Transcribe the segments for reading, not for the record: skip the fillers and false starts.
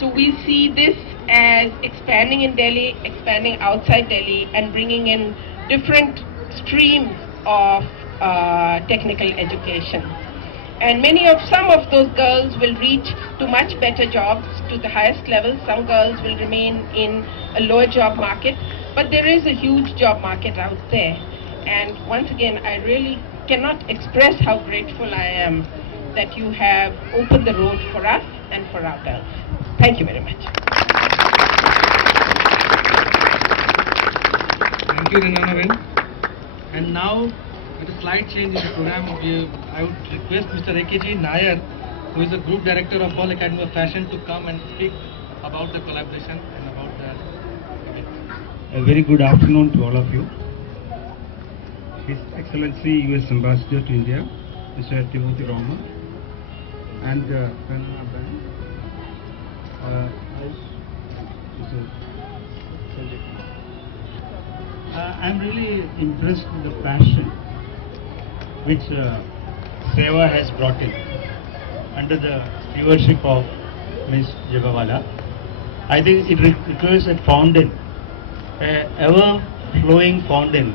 So we see this as expanding in Delhi, expanding outside Delhi, and bringing in different streams of technical education. And some of those girls will reach to much better jobs, to the highest levels. Some girls will remain in a lower job market, but there is a huge job market out there. And once again, I really cannot express how grateful I am that you have opened the road for us and for our girls. Thank you very much. Thank you, Rananaben. And now, with a slight change in the program, I would request Mr. A.K.G. Nair, who is the Group Director of Polytechnic of Fashion, to come and speak about the collaboration and about the event. A very good afternoon to all of you. His Excellency U.S. Ambassador to India, Mr. Timothy Roma, and Rananaben, I'm really impressed with the passion which SEWA has brought in under the stewardship of Ms. Jagawala. I think it requires a fountain, an ever-flowing fountain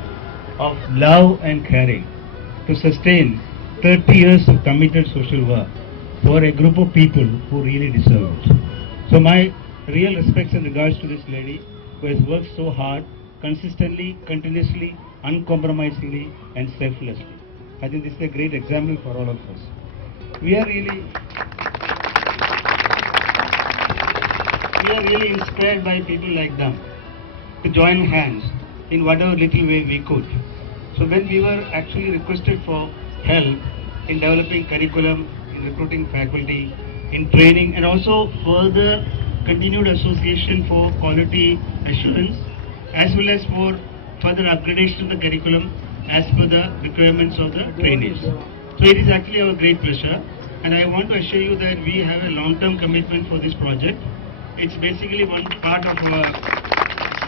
of love and caring to sustain 30 years of committed social work for a group of people who really deserve it. So my real respects and regards to this lady who has worked so hard, consistently, continuously, uncompromisingly and selflessly. I think this is a great example for all of us. We are really inspired by people like them to join hands in whatever little way we could. So when we were actually requested for help in developing curriculum, in recruiting faculty, in training, and also further continued association for quality assurance, as well as for further upgradation to the curriculum as per the requirements of the trainees. So it is actually our great pleasure, and I want to assure you that we have a long-term commitment for this project. It's basically one part of our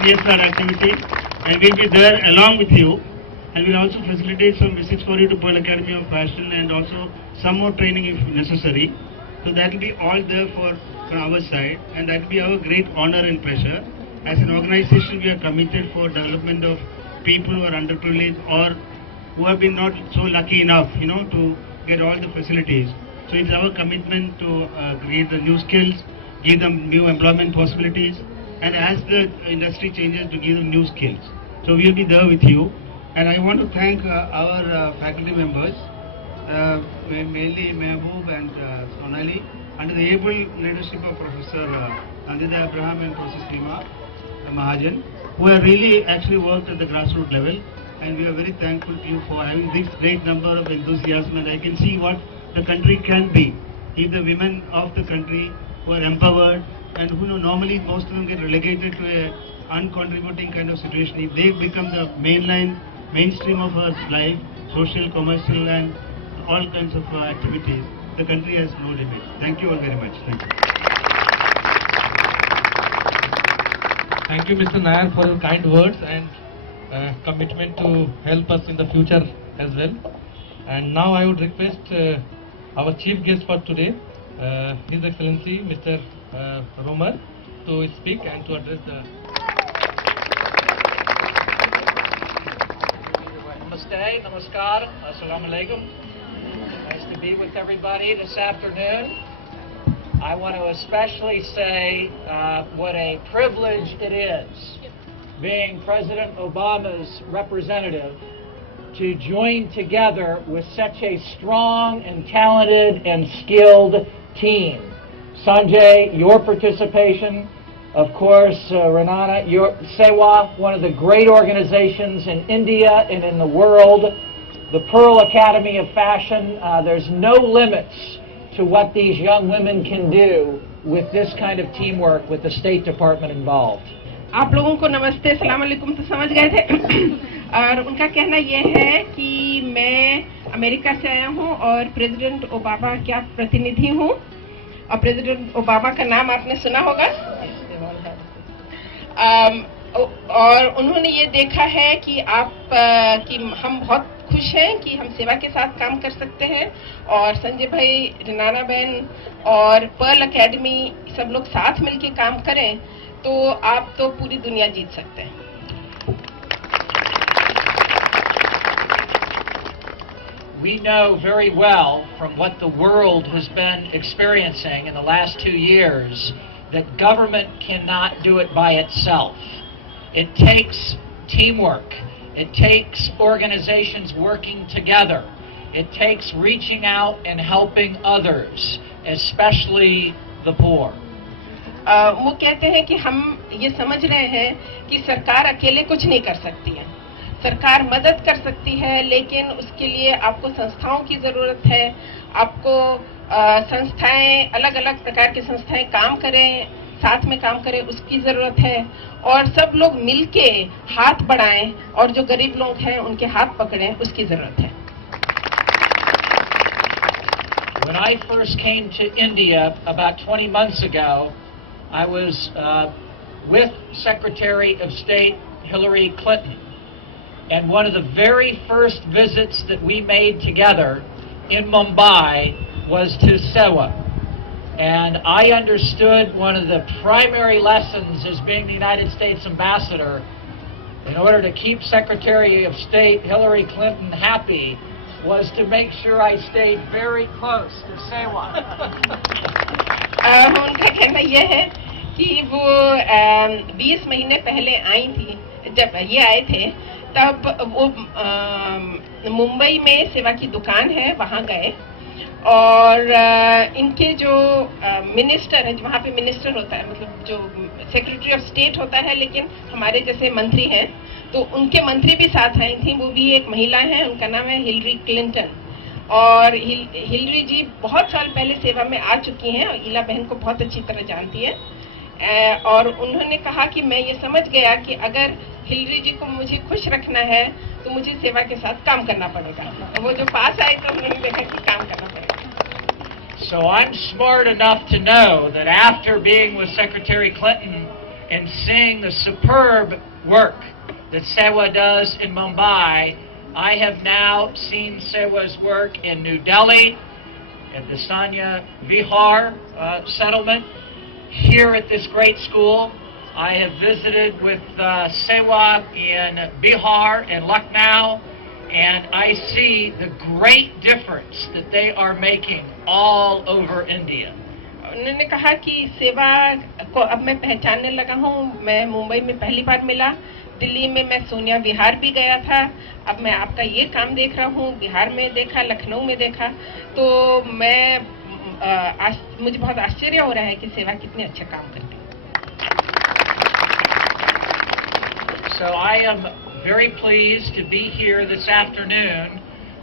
CSR activity, and we'll be there along with you, and we'll also facilitate some visits for you to Pearl Academy of Fashion and also some more training if necessary. So that will be all there from our side, and that will be our great honor and pleasure. As an organization, we are committed for development of people who are underprivileged or who have been not so lucky enough, to get all the facilities. So it's our commitment to create the new skills, give them new employment possibilities, and as the industry changes, to give them new skills. So we'll be there with you. And I want to thank our faculty members, mainly Mehboob and Sonali, under the able leadership of Professor Nandita Abraham and Professor Sima Mahajan, who have really actually worked at the grassroots level, and we are very thankful to you for having this great number of enthusiasm, and I can see what the country can be if the women of the country who are empowered and who normally most of them get relegated to a uncontributing kind of situation, if they become the mainstream of our life, social, commercial and all kinds of activities, the country has no limit. Thank you all very much. Thank you. Thank you, Mr. Nair, for your kind words and commitment to help us in the future as well. And now I would request our chief guest for today, His Excellency Mr. Romer, to speak and to address the... Namaste, namaskar, assalamu alaikum. Nice to be with everybody this afternoon. I want to especially say what a privilege it is, being President Obama's representative, to join together with such a strong and talented and skilled team. Sanjay, your participation, of course, Ranana, your SEWA, one of the great organizations in India and in the world, the Pearl Academy of Fashion. There's no limits to what these young women can do with this kind of teamwork with the State Department involved. आप लोगों को नमस्ते, सलाम अलैकुम तो समझ गए थे। और उनका कहना ये है कि मैं अमेरिका से आया हूँ और प्रेसिडेंट ओबामा का प्रतिनिधि हूँ, और प्रेसिडेंट ओबामा का नाम आपने सुना होगा। और उन्होंने ये देखा है कि हम बहुत खुश हैं कि हम सेवा के साथ काम कर सकते हैं और संजय भाई, रिनाना बहन और पर्ल एकेडमी सब लोग साथ मिलकर काम करें तो आप तो पूरी दुनिया जीत सकते हैं। We know very well from what the world has been experiencing in the last 2 years that government cannot do it by itself. It takes teamwork. It takes organizations working together. It takes reaching out and helping others, especially the poor. वो कहते हैं कि हम ये समझ रहे हैं कि सरकार अकेले कुछ नहीं कर सकती है। सरकार मदद कर सकती है, लेकिन उसके लिए आपको संस्थाओं की जरूरत है। आपको संस्थाएं, अलग अलग प्रकार की संस्थाएं काम करें, साथ में काम करें, उसकी जरूरत है। और सब लोग मिलके हाथ बढ़ाएं और जो गरीब लोग हैं उनके हाथ पकड़ें, उसकी जरूरत है। When I first came to India about 20 months ago, I was with Secretary of State Hillary Clinton. And one of the very first visits that we made together in Mumbai was to SEWA. And I understood one of the primary lessons as being the United States ambassador, in order to keep Secretary of State Hillary Clinton happy, was to make sure I stayed very close to SEWA. उनका कहना यह है कि वो 20 महीने पहले आई थी, जब ये आए थे तब वो मुंबई में सेवा की दुकान है, वहाँ गए और इनके जो मिनिस्टर है, वहाँ पे मिनिस्टर होता है, मतलब जो सेक्रेटरी ऑफ स्टेट होता है, लेकिन हमारे जैसे मंत्री हैं, तो उनके मंत्री भी साथ आई थी। वो भी एक महिला है, उनका नाम है हिलरी क्लिंटन। और हिलरी जी बहुत साल पहले सेवा में आ चुकी हैं और ईला बहन को बहुत अच्छी तरह जानती है। और उन्होंने कहा कि मैं ये समझ गया कि अगर हिलरी जी को मुझे खुश रखना है तो मुझे सेवा के साथ काम करना पड़ेगा। तो वो जो पास आए तो उन्होंने देखा कि काम करना पड़ेगा। So I'm smart enough to know that after being with Secretary Clinton and seeing the superb work that SEWA does in Mumbai, I have now seen SEWA's work in New Delhi, at the Sanya Vihar settlement, here at this great school. I have visited with SEWA in Bihar and Lucknow, and I see the great difference that they are making all over India. उन्होंने कहा कि सेवा को अब मैं पहचानने लगा हूँ। मैं मुंबई में पहली बार मिला, दिल्ली में मैं सोनिया विहार भी गया था, अब मैं आपका ये काम देख रहा हूँ, बिहार में देखा, लखनऊ में देखा, तो मुझे बहुत आश्चर्य हो रहा है कि सेवा कितने अच्छा काम करती है। So I am very pleased to be here this afternoon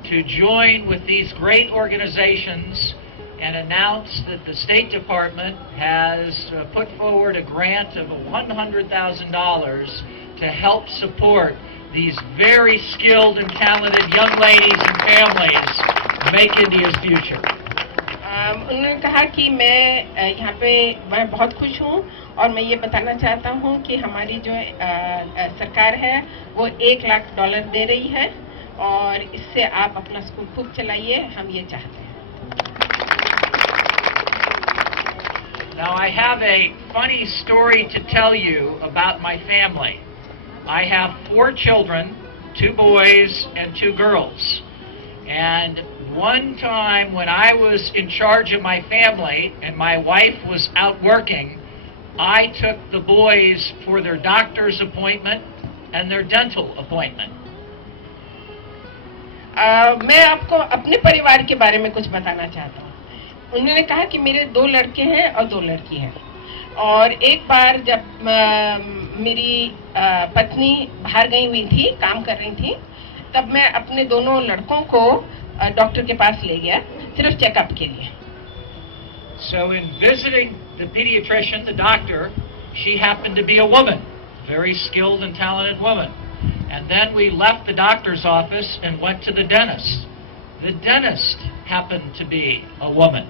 to join with these great organizations and announce that the State Department has put forward a grant of $100,000 to help support these very skilled and talented young ladies and families make India's future. उन्होंने कहा कि मैं यहाँ पे मैं बहुत खुश हूँ और मैं ये बताना चाहता हूँ कि हमारी जो सरकार है वो $1,00,000 दे रही है और इससे आप अपना स्कूल खूब चलाइए, हम ये चाहते हैं। Now I have a funny story to tell you about my family. I have 4 children, 2 boys and 2 girls. And one time when I was in charge of my family and my wife was out working, I took the boys for their doctor's appointment and their dental appointment. मैं आपको अपने परिवार के बारे में कुछ बताना चाहता हूँ। उन्होंने कहा कि मेरे 2 लड़के हैं और 2 लड़की हैं, और एक बार जब मेरी पत्नी बाहर गई हुई थी, काम कर रही थी, तब मैं अपने दोनों लड़कों को डॉक्टर के पास ले गया सिर्फ चेकअप के लिए। So in visiting the pediatrician, the doctor, she happened to be a woman, very skilled and talented woman. And then we left the doctor's office and went to the dentist. The dentist happened to be a woman.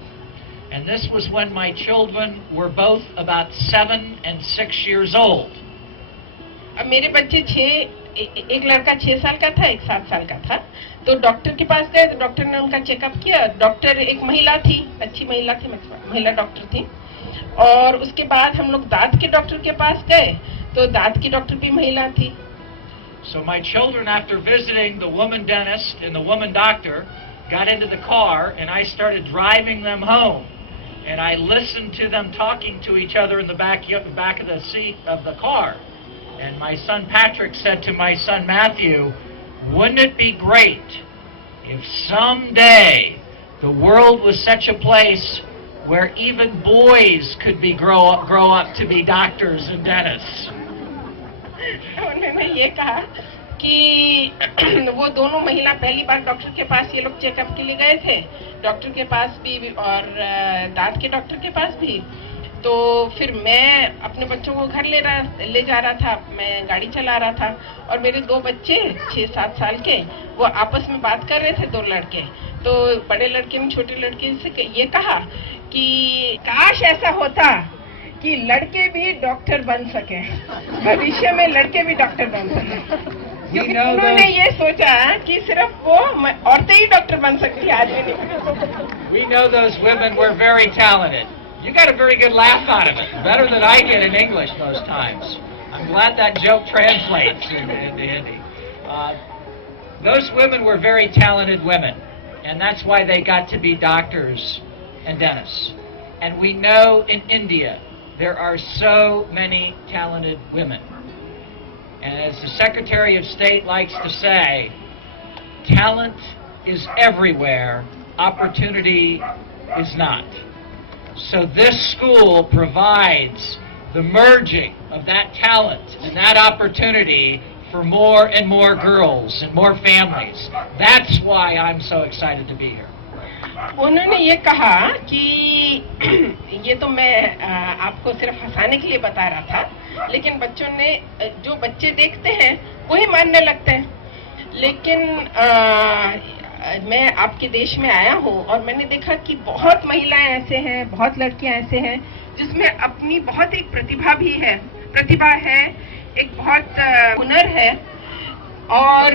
And this was when my children were both about 7 and 6 years old. अब मेरे बच्चे एक लड़का 6 साल का था, एक 7 साल का था। तो डॉक्टर के पास गए तो डॉक्टर ने उनका चेकअप किया। डॉक्टर एक महिला थी, अच्छी महिला थी, महिला डॉक्टर थी। और उसके बाद हम लोग दांत के डॉक्टर के पास गए तो दांत की डॉक्टर भी महिला थी। So my children, after visiting the woman dentist and the woman doctor, got into the car and I started driving them home. And I listened to them talking to each other in the back of the seat of the car. And my son Patrick said to my son Matthew, wouldn't it be great if someday the world was such a place where even boys could grow up to be doctors and dentists? उन्होंने ये कहा कि वो दोनों महिला पहली बार doctor के पास ये लोग चेकअप के लिए गए थे, डॉक्टर के पास भी और दांत के डॉक्टर के पास भी। तो फिर मैं अपने बच्चों को घर ले जा रहा था, मैं गाड़ी चला रहा था और मेरे 2 बच्चे 6-7 साल के वो आपस में बात कर रहे थे, 2 लड़के। तो बड़े लड़के ने छोटे लड़के से ये कहा कि काश ऐसा होता कि लड़के भी डॉक्टर बन सके, भविष्य में लड़के भी डॉक्टर बन सके। उन्होंने ये सोचा कि सिर्फ वो औरतें ही डॉक्टर बन सकती है, आदमी नहीं। We know those women were very talented. You got a very good laugh out of it, better than I get in English most times. I'm glad that joke translates into Hindi. Those women were very talented women, and that's why they got to be doctors and dentists. And we know in India there are so many talented women. And as the Secretary of State likes to say, talent is everywhere, opportunity is not. So this school provides the merging of that talent and that opportunity for more and more girls and more families. That's why I'm so excited to be here. उन्होंने ये कहा कि ये तो मैं आपको सिर्फ हंसाने के लिए बता रहा था, लेकिन बच्चों ने जो बच्चे देखते हैं वही मानने लगते हैं। लेकिन मैं आपके देश में आया हूँ और मैंने देखा कि बहुत महिलाएं ऐसे हैं, बहुत लड़कियां ऐसे हैं जिसमें अपनी बहुत एक प्रतिभा है, एक बहुत हुनर है। और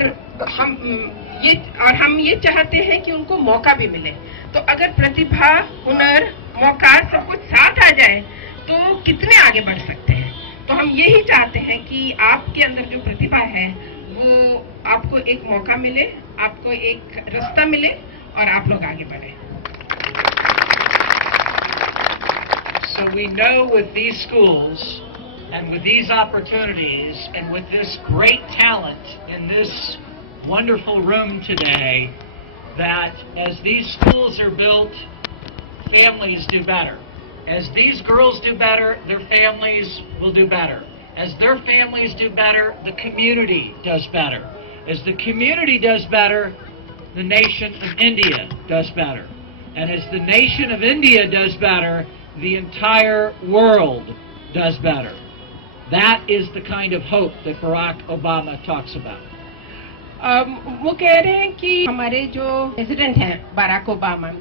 हम ये चाहते हैं कि उनको मौका भी मिले। तो अगर प्रतिभा, हुनर, मौका सब कुछ साथ आ जाए तो कितने आगे बढ़ सकते हैं। तो हम यही चाहते हैं कि आपके अंदर जो प्रतिभा है वो आपको एक मौका मिले, आपको एक रास्ता मिले और आप लोग आगे बढ़े। So we know with these schools and with these opportunities and with this great talent in this wonderful room today that as these schools are built, families do better. As these girls do better, their families will do better. As their families do better, the community does better. As the community does better, the nation of India does better. And as the nation of India does better, the entire world does better. That is the kind of hope that Barack Obama talks about. वो कह रहे हैं कि हमारे जो president हैं Barack Obama,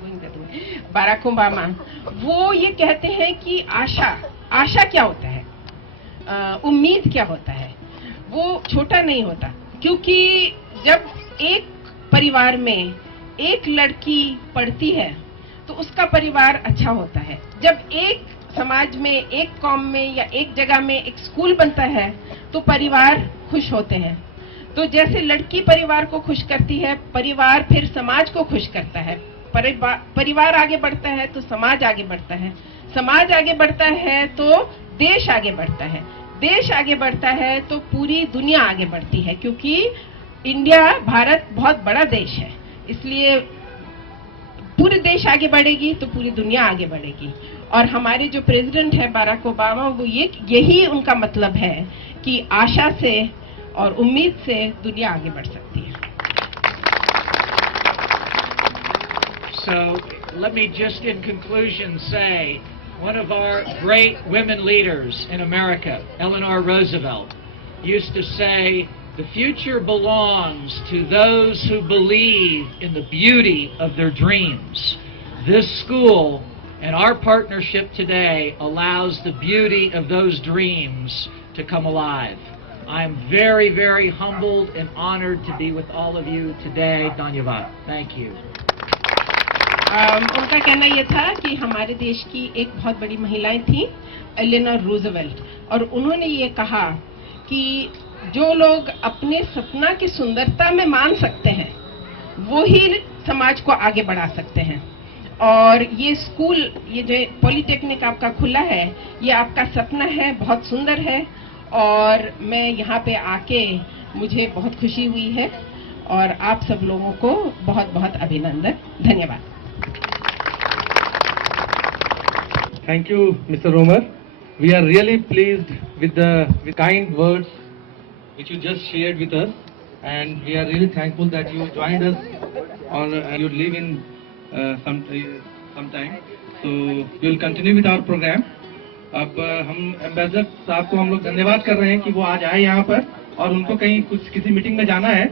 वो ये कहते हैं कि आशा क्या होता है, उम्मीद क्या होता है, वो छोटा नहीं होता। क्योंकि जब एक परिवार में एक लड़की पढ़ती है तो उसका परिवार अच्छा होता है। जब एक समाज में, एक कौम में या एक जगह में एक स्कूल बनता है तो परिवार खुश होते हैं। तो जैसे लड़की परिवार को खुश करती है, परिवार फिर समाज को खुश करता है। परिवार आगे बढ़ता है तो समाज आगे बढ़ता है, समाज आगे बढ़ता है तो देश आगे बढ़ता है, देश आगे बढ़ता है तो पूरी दुनिया आगे बढ़ती है। क्योंकि भारत बहुत बड़ा देश है, इसलिए पूरे देश आगे बढ़ेगी तो पूरी दुनिया आगे बढ़ेगी। और हमारे जो प्रेसिडेंट है बराक ओबामा, वो यही उनका मतलब है कि आशा से और उम्मीद से दुनिया आगे बढ़ सकती है। So let me just in conclusion say, one of our great women leaders in America, Eleanor Roosevelt, used to say, the future belongs to those who believe in the beauty of their dreams. This school and our partnership today allows the beauty of those dreams to come alive. I'm very, very humbled and honored to be with all of you today. Dhanyavad. Thank you. उनका कहना यह था कि हमारे देश की एक बहुत बड़ी महिलाएं थी, एलेनोर रूजवेल्ट, और उन्होंने ये कहा कि जो लोग अपने सपना की सुंदरता में मान सकते हैं वो ही समाज को आगे बढ़ा सकते हैं। और ये स्कूल, ये जो पॉलीटेक्निक आपका खुला है, ये आपका सपना है, बहुत सुंदर है, और मैं यहाँ पे आके मुझे बहुत खुशी हुई है, और आप सब लोगों को बहुत बहुत अभिनंदन। धन्यवाद। Thank you, Mr. Romer. We are really pleased with the kind words which you just shared with us, and we are really thankful that you joined us on you live in some time. So we will continue with our program. अब हम ambassador साहब को हम लोग धन्यवाद कर रहे हैं कि वो आज आए यहाँ पर, और उनको कहीं किसी मीटिंग में जाना है,